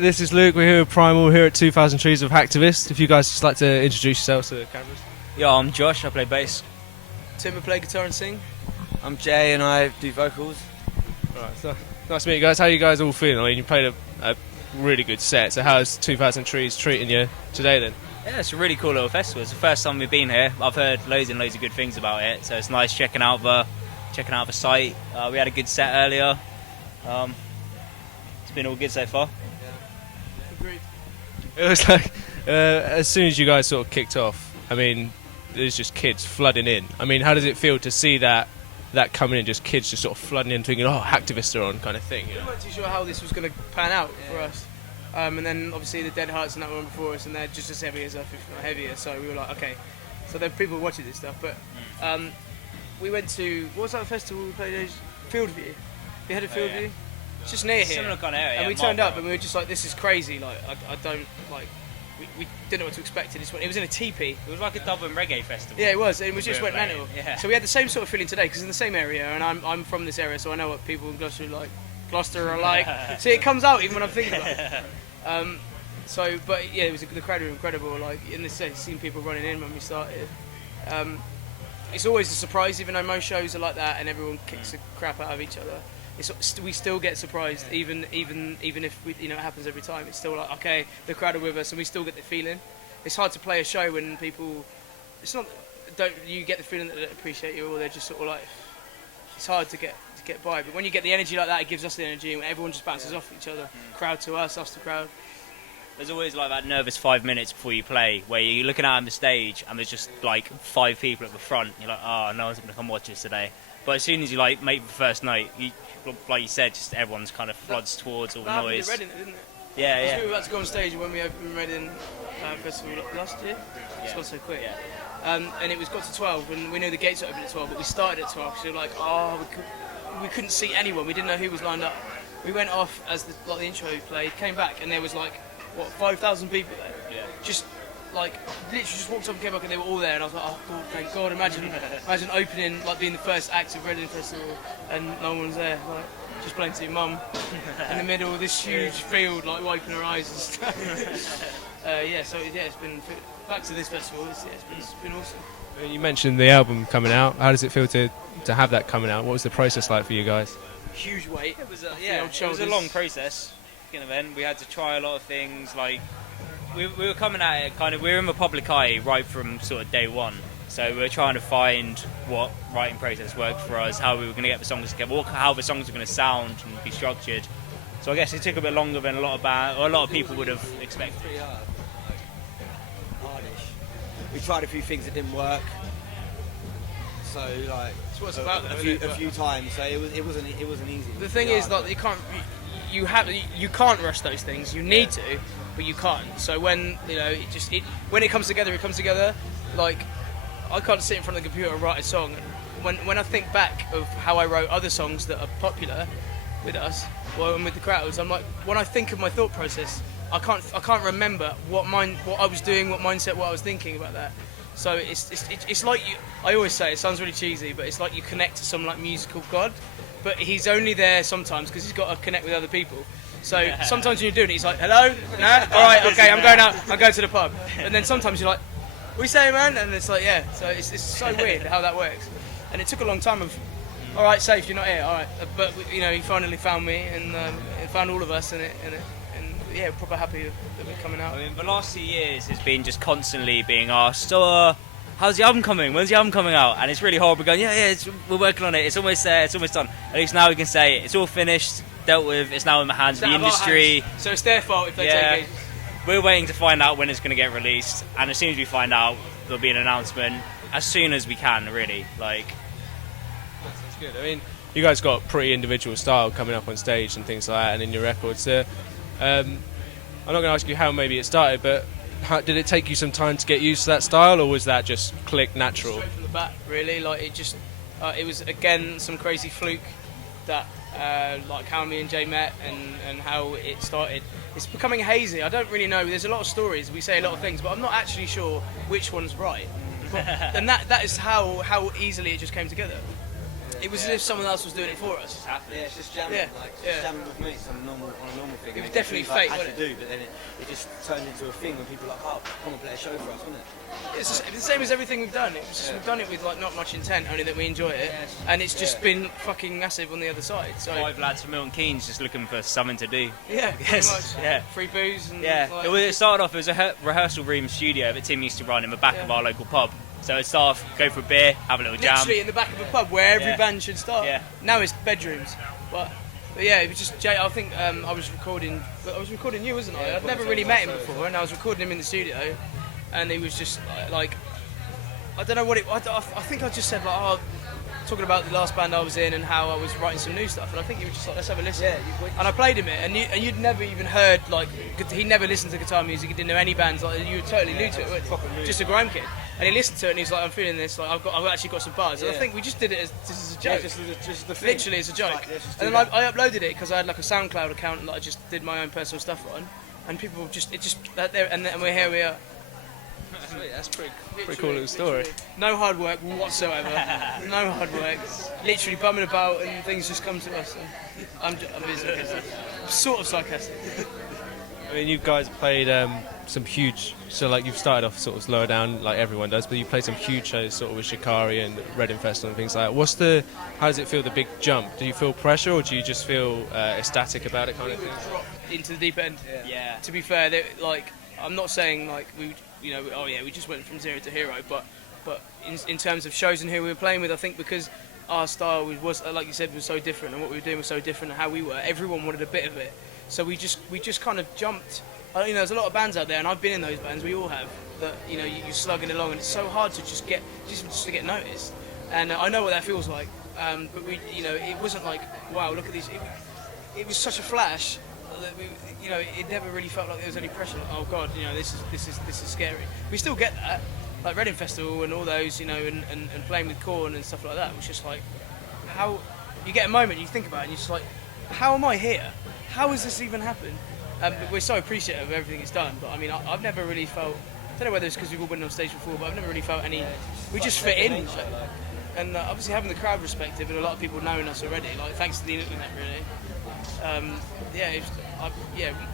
this is Luke. We're here with Primal, here at 2000 Trees of Hacktivist. If you guys just like to introduce yourselves to the cameras. Yeah, I'm Josh, I play bass. Tim, I play guitar and sing. I'm Jay and I do vocals. Alright, so nice to meet you guys. How are you guys all feeling? I mean, you played a really good set, so how's 2000 Trees treating you today then? Yeah, it's a really cool little festival. It's the first time we've been here. I've heard loads and loads of good things about it, so it's nice checking out the site. We had a good set earlier. It's been all good so far. Agreed. It was like, as soon as you guys sort of kicked off, I mean, there's just kids flooding in. I mean, how does it feel to see that coming in, just kids just sort of flooding in, thinking, oh, Hacktivists are on, kind of thing? You know? We weren't too sure how this was going to pan out for us. And then obviously the Dead Hearts and that one before us, and they're just as heavy as us, if not heavier. So we were like, okay. So there are people watching this stuff. But we went to, what was that festival we played? Fieldview. We had a Fieldview. Yeah. It's just near here. Similar kind of area. And we turned up and we were just like, this is crazy. Like, I don't, like, we didn't know what to expect. It was in a teepee. It was like a Dublin reggae festival. Yeah, it was. It was just went mental. Yeah. So we had the same sort of feeling today, because in the same area, and I'm from this area, so I know what people in Gloucester are like. See, it comes out even when I'm thinking about it. But yeah, the crowd were incredible. Like in this sense, seeing people running in when we started. It's always a surprise, even though most shows are like that, and everyone kicks the crap out of each other. We still get surprised, even if it happens every time. It's still like, okay, the crowd are with us, and we still get the feeling. It's hard to play a show when people. You get the feeling that they don't appreciate you, or they're just sort of like. It's hard to get by, but when you get the energy like that, it gives us the energy, and everyone just bounces off each other. Crowd to us to crowd. There's always like that nervous 5 minutes before you play, where you're looking out on the stage and there's just like 5 people at the front. You're like, oh, no one's going to come watch us today. But as soon as you like make the first night, like you said, just everyone's kind of floods towards all the noise. That happened in Reading, didn't it? Yeah. We were about to go on stage when we opened Reading Festival last year. It's gone so quick. Yeah. And it got to 12, and we knew the gates were open at 12, but we started at 12 because we were like, we couldn't see anyone. We didn't know who was lined up. We went off as the intro played, came back, and there was like, 5,000 people there? Yeah. Just like literally just walked up and came back and they were all there, and I was like, oh god, thank god. Imagine opening, like being the first act of Reading Festival and no one's there, like just playing to your mum in the middle of this huge field, like wiping her eyes and stuff. It's been back to this festival. It's been awesome. You mentioned the album coming out. How does it feel to have that coming out? What was the process like for you guys? Huge weight. It was a long process. Event. We had to try a lot of things. Like we were coming at it we were in the public eye right from sort of day one. So we were trying to find what writing process worked for us, how we were going to get the songs together, how the songs were going to sound and be structured. So I guess it took a bit longer than a lot of people would have expected. Pretty hard, hardish. We tried a few things that didn't work. So like, it's what it's about, a few times. So it wasn't easy. The thing is that you can't rush those things. You need to, but you can't. So when when it comes together. Like I can't sit in front of the computer and write a song. When I think back of how I wrote other songs that are popular with us, and with the crowds, I'm like, when I think of my thought process, I can't remember what I was doing, what mindset, what I was thinking about that. So it's like I always say, it sounds really cheesy, but it's like you connect to some like musical god. But he's only there sometimes because he's got to connect with other people. So sometimes when you're doing it, he's like, hello? No? Alright, okay, I'm going out. I'm going to the pub. And then sometimes you're like, what are you saying, man? And it's like, yeah. So it's so weird how that works. And it took a long time of, alright, safe, you're not here. Alright. But, he finally found me and found all of us and proper happy that we're coming out. I mean, the last 2 years has been just constantly being asked, so, how's the album coming? When's the album coming out? And it's really horrible going, we're working on it. It's almost there. It's almost done. At least now we can say it's all finished, dealt with. It's now in the hands of the industry. So it's their fault if they take it. We're waiting to find out when it's going to get released. And as soon as we find out, there'll be an announcement as soon as we can, really. Like, that's good. I mean, you guys got a pretty individual style coming up on stage and things like that, and in your records. I'm not going to ask you how maybe it started, but did it take you some time to get used to that style, or was that just click natural? Straight from the bat, really. Like it was again some crazy fluke that like how me and Jay met and how it started. It's becoming hazy. I don't really know. There's a lot of stories. We say a lot of things, but I'm not actually sure which one's right. And that is how easily it just came together. it was as if someone else was doing it for us. Yeah, it's just jamming, Yeah, just jamming with mates on a normal thing. It was And definitely seems like fake, had to wasn't do, but then it just turned into a thing when people were like, oh, come and play a show for us, wasn't it? It's the same as everything we've done. We've done it with like not much intent, only that we enjoy it, and it's just been fucking massive on the other side. So 5 lads from Milton Keynes just looking for something to do. yeah, pretty Yes, much. yeah. Free booze and Yeah, like, it started off as a rehearsal room studio that Tim used to run in the back of our local pub. So it'd start off, go for a beer, have a little jam. literally in the back of a pub where every Yeah. band should start. Yeah. Now it's bedrooms, but yeah, it was just Jay. I think I was recording you, wasn't I? I'd never really met him before, and I was recording him in the studio, and he was just like I don't know what it. I think I just said like, oh, talking about the last band I was in and how I was writing some new stuff, and I think you were just like, let's have a listen. Yeah, and I played him it, and you'd never even heard like he never listened to guitar music. He didn't know any bands. Like you were totally new to it, weren't you? Just a grime kid. And he listened to it and he's like, I'm feeling this. Like I've actually got some buzz. And I think we just did it as this is a joke. just the thing. Literally, it's a joke. Like, let's just And do then that. I uploaded it because I had like a SoundCloud account that I just did my own personal stuff on, and people just that there, and we're here we are. Sweet, that's pretty cool little story. No hard work whatsoever. No hard work. Literally bumming about and things just come to us. And I'm being sarcastic. Sort of sarcastic. I mean, you guys played some huge. So like you've started off sort of lower down, like everyone does, but you played some huge shows, sort of with Shikari and Reading Festival and things like that. How does it feel? The big jump? Do you feel pressure, or do you just feel ecstatic about it, kind of thing? Into the deep end. Yeah. To be fair, like I'm not saying like we just went from zero to hero, but in terms of shows and who we were playing with, I think because our style was like you said was so different, and what we were doing was so different, and how we were, everyone wanted a bit of it. So we just kind of jumped. There's a lot of bands out there, and I've been in those bands. We all have. That you're slugging along, and it's so hard to just to get noticed. And I know what that feels like. But we, it wasn't like, wow, look at these. It was such a flash that it never really felt like there was any pressure. Like, oh God, this is scary. We still get that, like Reading Festival and all those, and playing with Korn and stuff like that. It was just like, how you get a moment, you think about it, and you're just like, how am I here? How has this even happened? But we're so appreciative of everything it's done. But I mean, I've never really felt. I don't know whether it's because we've all been on stage before, but I've never really felt any. We just fit in. And obviously having the crowd perspective and a lot of people knowing us already, like thanks to the internet, really.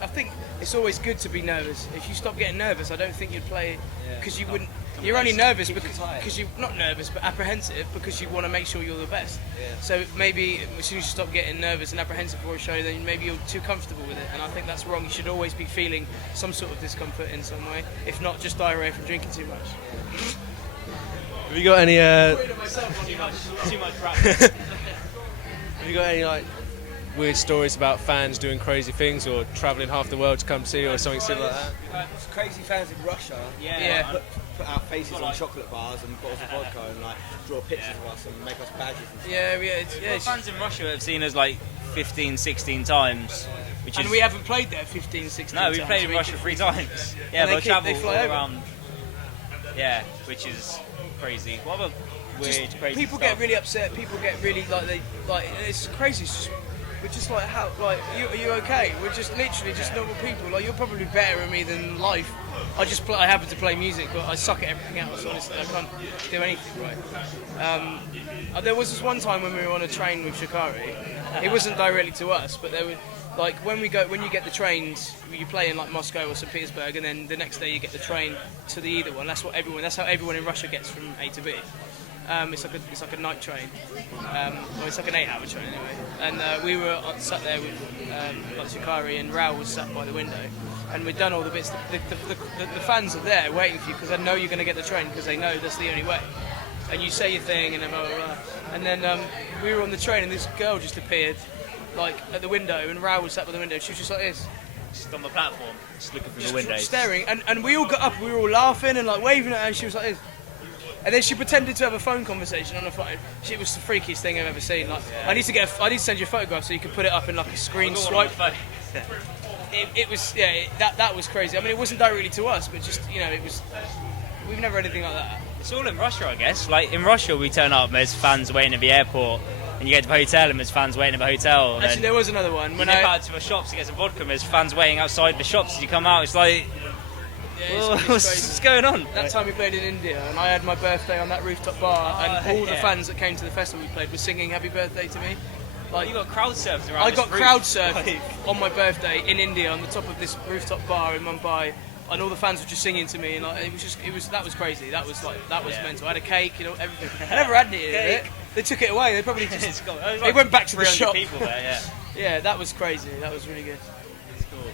I think it's always good to be nervous. If you stop getting nervous, I don't think you'd play because you wouldn't. You're only nervous because you're not nervous, but apprehensive because you want to make sure you're the best. Yeah. So maybe as soon as you stop getting nervous and apprehensive for a show, then maybe you're too comfortable with it. And I think that's wrong. You should always be feeling some sort of discomfort in some way, if not just diarrhea from drinking too much. Have you got any? Too much rap. Have you got any like weird stories about fans doing crazy things or travelling half the world to come see you or something similar like that? Crazy fans in Russia. Yeah. Put our faces on chocolate bars and bottles of vodka and like draw pictures of us and make us badges and stuff. It's fans in Russia have seen us like 15, 16 times. And we haven't played there 15, 16 times. No, we played in Russia 3 times. Yeah, they'll travel all around. Yeah, which is crazy. What other weird, crazy people stuff? get really upset. People get really it's crazy. We're just like, how? Like, are you okay? We're just literally just normal people. Like, you're probably better at me than life. I happen to play music, but I suck at everything else. Honestly, I can't do anything right. There was this one time when we were on a train with Shikari. It wasn't directly to us, but there were like when you get the trains, you play in like Moscow or St. Petersburg, and then the next day you get the train to the either one. That's how everyone in Russia gets from A to B. It's like a night train, it's like an 8-hour train anyway. And we were sat there with like Shikari, and Raoul was sat by the window, and we'd done all the bits. The fans are there waiting for you because they know you're going to get the train because they know that's the only way. And you say your thing and blah blah blah. And then we were on the train, and this girl just appeared, like at the window, and Raoul was sat by the window. She was just like this. Just on the platform, just looking through the windows. Staring, and we all got up, we were all laughing and like waving at her, and she was like this. And then she pretended to have a phone conversation on her phone. It was the freakiest thing I've ever seen. Like, I need to send you a photograph so you can put it up in like a screen swipe. It was that was crazy. I mean, it wasn't directly to us, but just it was. We've never had anything like that. It's all in Russia, I guess. Like in Russia, we turn up, there's fans waiting at the airport, and you get to the hotel, and there's fans waiting at the hotel. Actually, there was another one. When you nip out to the shops to get some vodka, and there's fans waiting outside the shops as you come out. It's like Yeah, it's What's crazy. going on? That time we played in India, and I had my birthday on that rooftop bar, and all the yeah. fans that came to the festival we played were singing "Happy Birthday" to me. Like, You got crowd surfed around. I this got roof. crowd surfed Like, on my birthday in India on the top of this rooftop bar in Mumbai, and all the fans were just singing to me, and like, that was crazy. That was Yeah. mental. I had a cake, everything. I never had any of it. They took it away. They probably just it's got, they went back to the 300 shop. people there, yeah. Yeah, that was crazy. That was really good.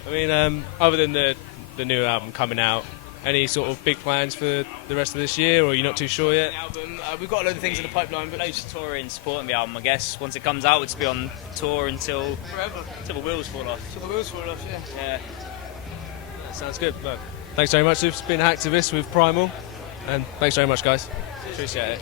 I mean, other than the new album coming out, any sort of big plans for the rest of this year, or are you not too sure yet? The album, we've got a load of things in the pipeline, but Loads of touring, supporting the album, I guess. Once it comes out, we'll just be on tour until forever. the wheels fall off. So the wheels fall off. Yeah. Yeah. That sounds good. Look, thanks very much. It's been Hacktivist with Primal, and thanks very much, guys. Appreciate it.